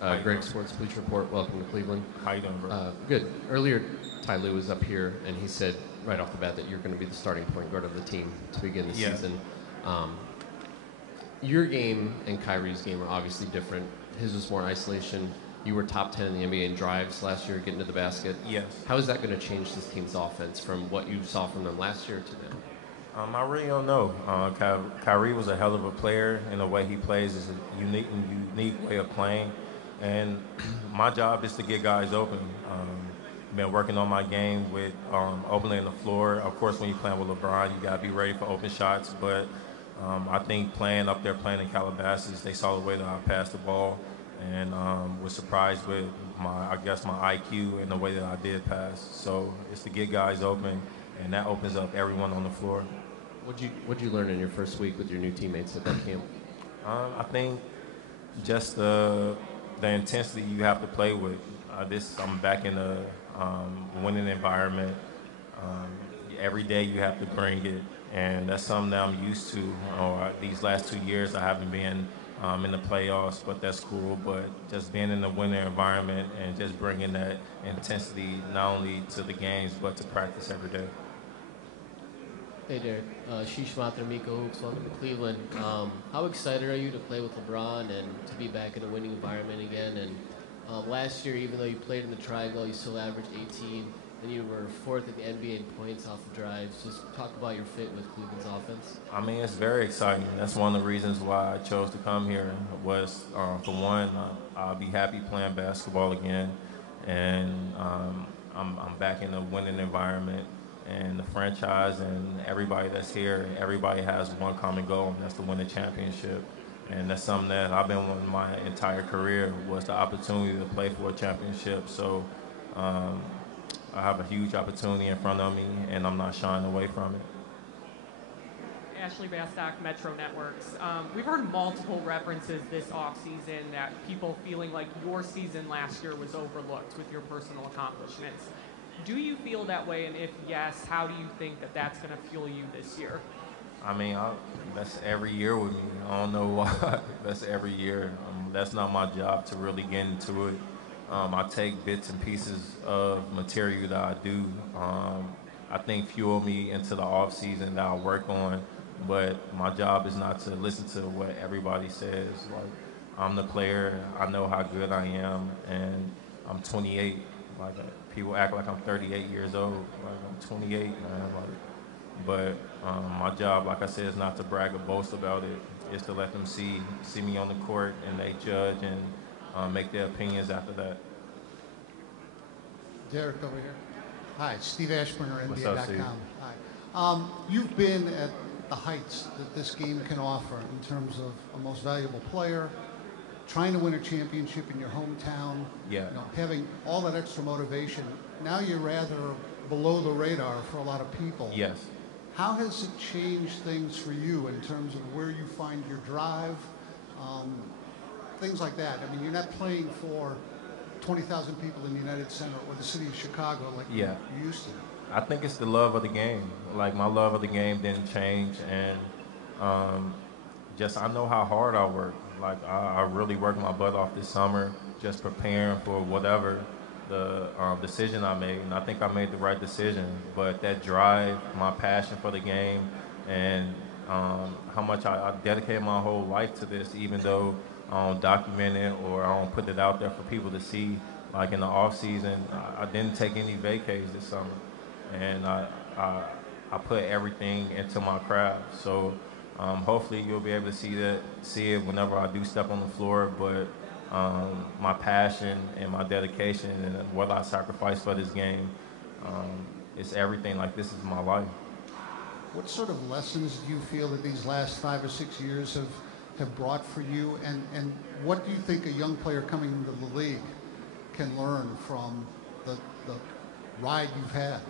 Greg Sports Bleacher Report. Welcome to Cleveland. How you doing, bro? Good. Earlier, Ty Lue was up here, and he said right off the bat that you're going to be the starting point guard of the team to begin the season. Your game and Kyrie's game are obviously different. His was more isolation. You were top 10 in the NBA in drives last year, getting to the basket. Yes. How is that going to change this team's offense from what you saw from them last year to now? I really don't know. Kyrie was a hell of a player, and the way he plays is a unique way of playing. And my job is to get guys open. Been working on my game with opening the floor. Of course, when you're playing with LeBron, you gotta be ready for open shots. But I think playing up there, playing in Calabasas, they saw the way that I passed the ball, and was surprised with my IQ and the way that I did pass. So it's to get guys open, and that opens up everyone on the floor. What'd you learn in your first week with your new teammates at that camp? I think just the intensity you have to play with. I'm back in a winning environment. Every day you have to bring it, and that's something that I'm used to. These last 2 years I haven't been in the playoffs, but that's cool. But just being in a winning environment and just bringing that intensity not only to the games but to practice every day. Hey, Derrick. Sheesh Mathur, Miko Hooks. Welcome to Cleveland. How excited are you to play with LeBron and to be back in a winning environment again? And last year, even though you played in the triangle, you still averaged 18, and you were fourth at the NBA in points off the drives. Just talk about your fit with Cleveland's offense. I mean, it's very exciting. That's one of the reasons why I chose to come here. Was for one, I'll be happy playing basketball again, and I'm back in a winning environment. And the franchise and everybody that's here, everybody has one common goal, and that's to win the championship. And that's something that I've been wanting my entire career, was the opportunity to play for a championship. So I have a huge opportunity in front of me, and I'm not shying away from it. Ashley Bastock, Metro Networks. We've heard multiple references this offseason that people feeling like your season last year was overlooked with your personal accomplishments. Do you feel that way, and if yes, how do you think that that's going to fuel you this year? I mean, that's every year with me. I don't know why. That's every year. That's not my job to really get into it. I take bits and pieces of material that I do. I think fuel me into the off season that I work on. But my job is not to listen to what everybody says. Like, I'm the player. I know how good I am, and I'm 28. Like, people act like I'm 38 years old. Like, I'm 28, man. But my job, like I said, is not to brag or boast about it. It's to let them see me on the court, and they judge and make their opinions after that. Derrick over here. Hi, Steve Ashburner, What's up, Steve? NBA.com. Hi. You've been at the heights that this game can offer in terms of a most valuable player, trying to win a championship in your hometown, having all that extra motivation. Now you're rather below the radar for a lot of people. Yes. How has it changed things for you in terms of where you find your drive, things like that? I mean, you're not playing for 20,000 people in the United Center or the city of Chicago like you used to. I think it's the love of the game. Like, my love of the game didn't change, and I know how hard I work. Like, I really worked my butt off this summer, just preparing for whatever the decision I made, and I think I made the right decision. But that drive, my passion for the game, and how much I dedicated my whole life to this, even though I don't document it or I don't put it out there for people to see. Like, in the off season, I didn't take any vacays this summer, and I put everything into my craft. So hopefully you'll be able to see it whenever I do step on the floor. But my passion and my dedication and what I sacrifice for this game, it's everything. Like, this is my life. What sort of lessons do you feel that these last 5 or 6 years have brought for you? And what do you think a young player coming into the league can learn from the ride you've had?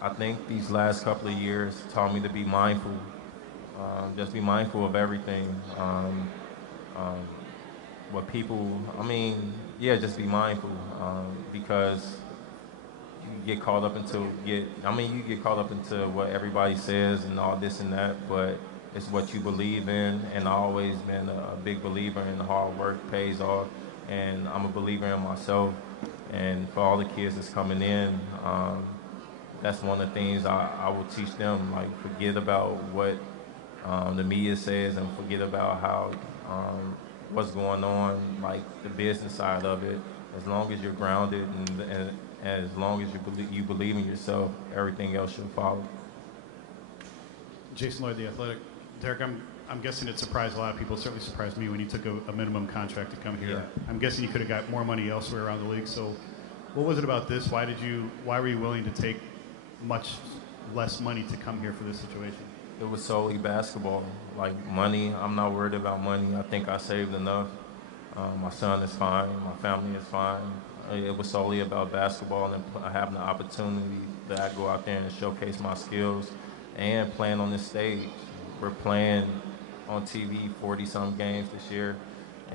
I think these last couple of years taught me to be mindful. Just be mindful of everything. Just be mindful, because you get caught up into what everybody says and all this and that, but it's what you believe in, and I've always been a big believer in hard work pays off, and I'm a believer in myself. And for all the kids that's coming in, that's one of the things I will teach them. Like, forget about what the media says and forget about how what's going on, like the business side of it. As long as you're grounded and as long as you believe in yourself, everything else should follow. Jason Lloyd, The Athletic. Derrick, I'm guessing it surprised a lot of people. It certainly surprised me when you took a minimum contract to come here. Yeah. I'm guessing you could have got more money elsewhere around the league. So what was it about this? Why were you willing to take much less money to come here for this situation? It was solely basketball. Like, money, I'm not worried about money. I think I saved enough. My son is fine. My family is fine. It was solely about basketball and having the opportunity that I go out there and showcase my skills and playing on this stage. We're playing on TV 40-some games this year.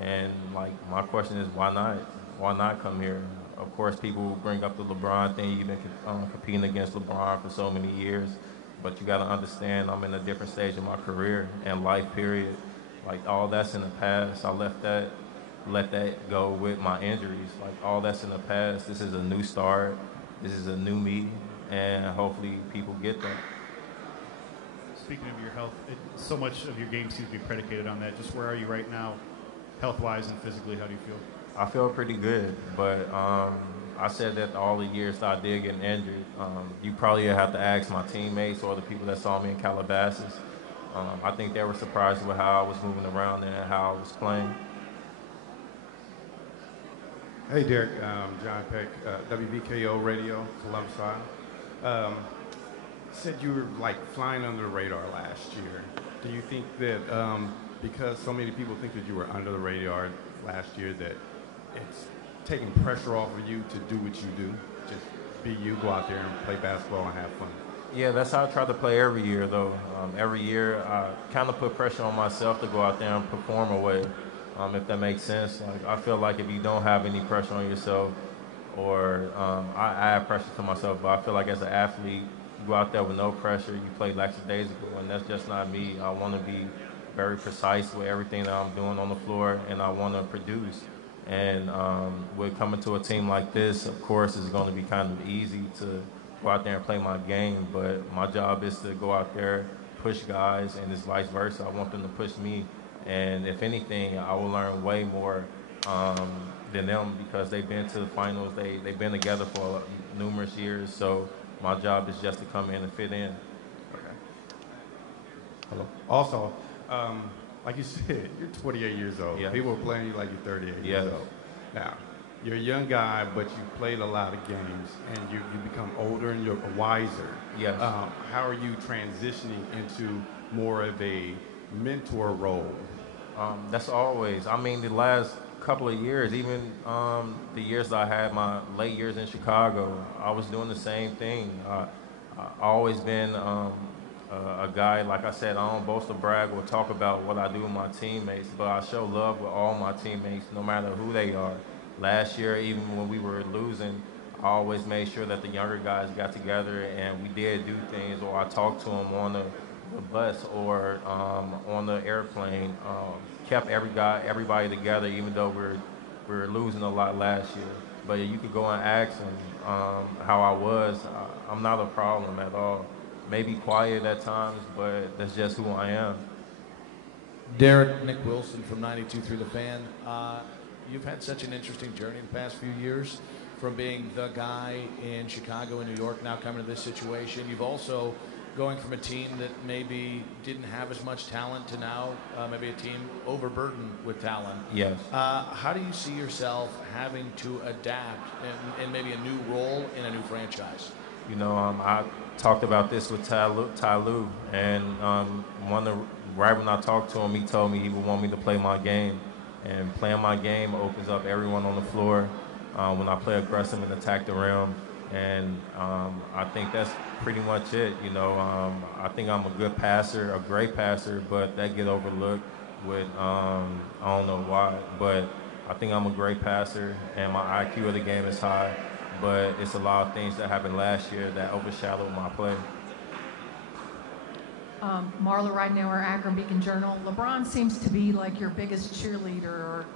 And, like, my question is, why not? Why not come here? Of course, people bring up the LeBron thing. You've been competing against LeBron for so many years. But you got to understand, I'm in a different stage of my career and life, period. Like, all that's in the past. I let that go with my injuries. Like, all that's in the past. This is a new start. This is a new me. And hopefully people get that. Speaking of your health, so much of your game seems to be predicated on that. Just where are you right now, health-wise and physically? How do you feel? I feel pretty good, but I said that all the years that I did get injured. You probably have to ask my teammates or the people that saw me in Calabasas. I think they were surprised with how I was moving around and how I was playing. Hey, Derrick. John Peck, WBKO Radio, Columbus. Said you were like flying under the radar last year. Do you think that because so many people think that you were under the radar last year, that it's taking pressure off of you to do what you do? Just be you, go out there and play basketball and have fun. Yeah, that's how I try to play every year, though. Every year, I kind of put pressure on myself to go out there and perform away, if that makes sense. Like, I feel like if you don't have any pressure on yourself, or I add pressure to myself, but I feel like as an athlete, you go out there with no pressure, you play lackadaisical, and that's just not me. I want to be very precise with everything that I'm doing on the floor, and I want to produce. And with coming to a team like this, of course, it's going to be kind of easy to go out there and play my game, but my job is to go out there, push guys, and it's vice versa. I want them to push me, and if anything, I will learn way more than them because they've been to the finals. They've been together for numerous years, so my job is just to come in and fit in. Okay. Hello. Also, like you said, you're 28 years old. Yeah. People are playing you like you're 38 Yes. years old. Now, you're a young guy, but you've played a lot of games, and you become older and you're wiser. Yes. How are you transitioning into more of a mentor role? That's always. I mean, the last couple of years, even the years that I had my late years in Chicago, I was doing the same thing. I always been a guy, like I said, I don't boast or brag or talk about what I do with my teammates, but I show love with all my teammates, no matter who they are. Last year, even when we were losing, I always made sure that the younger guys got together and we did do things, or I talked to them on the bus or on the airplane. Kept everybody together, even though we were losing a lot last year. But you could go and ask them how I was. I'm not a problem at all. Maybe quiet at times, but that's just who I am. Derrick, Nick Wilson from 92 Through the Fan. You've had such an interesting journey the past few years, from being the guy in Chicago and New York, now coming to this situation. You've also going from a team that maybe didn't have as much talent to now maybe a team overburdened with talent. Yes. How do you see yourself having to adapt in maybe a new role in a new franchise? You know, I talked about this with Ty Lue, and right when I talked to him, he told me he would want me to play my game. And playing my game opens up everyone on the floor when I play aggressive and attack the rim. And I think that's pretty much it. You know, I think I'm a good passer, a great passer, but that get overlooked with, I don't know why. But I think I'm a great passer, and my IQ of the game is high. But it's a lot of things that happened last year that overshadowed my play. Marla Ridenauer, Akron Beacon Journal. LeBron seems to be like your biggest cheerleader or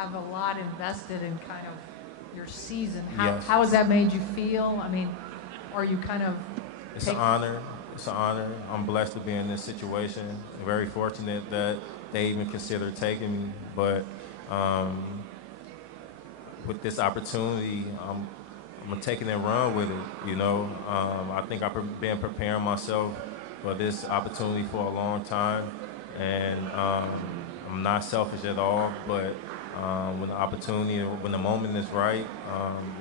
have a lot invested in kind of your season. Yes. How has that made you feel? I mean, are you kind of... It's an honor. It's an honor. I'm blessed to be in this situation. I'm very fortunate that they even considered taking me. But with this opportunity, I'm taking and run with it. You know, I think I've been preparing myself for this opportunity for a long time, and I'm not selfish at all. But when the opportunity, when the moment is right,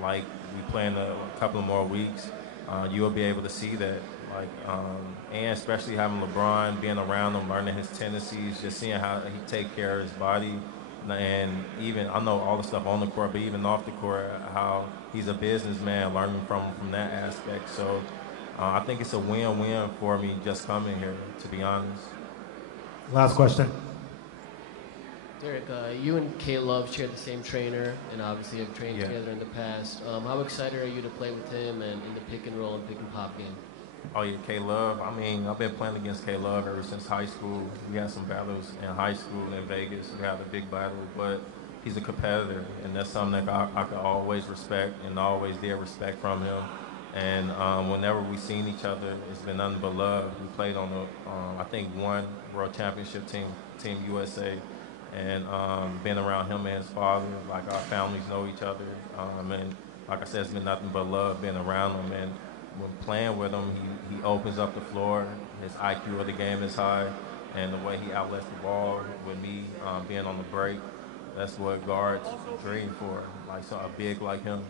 like we play in a couple of more weeks, you'll be able to see that. Like, and especially having LeBron, being around him, learning his tendencies, just seeing how he take care of his body, and even I know all the stuff on the court, but even off the court, how he's a businessman, learning from that aspect. So I think it's a win-win for me just coming here, to be honest. Last question. Derrick, you and K Love share the same trainer, and obviously have trained together in the past. How excited are you to play with him and in the pick and roll and pick and pop game? Oh yeah, K Love. I mean, I've been playing against K Love ever since high school. We had some battles in high school in Vegas. We had a big battle, but he's a competitor, and that's something that I could always respect and always did respect from him. And whenever we've seen each other, it's been nothing but love. We played on the, I think, one World Championship team, Team USA, and been around him and his father. Like, our families know each other, and like I said, it's been nothing but love being around him. And when playing with him, he opens up the floor. His IQ of the game is high, and the way he outlets the ball with me being on the break, that's what guards dream for, like a big like him.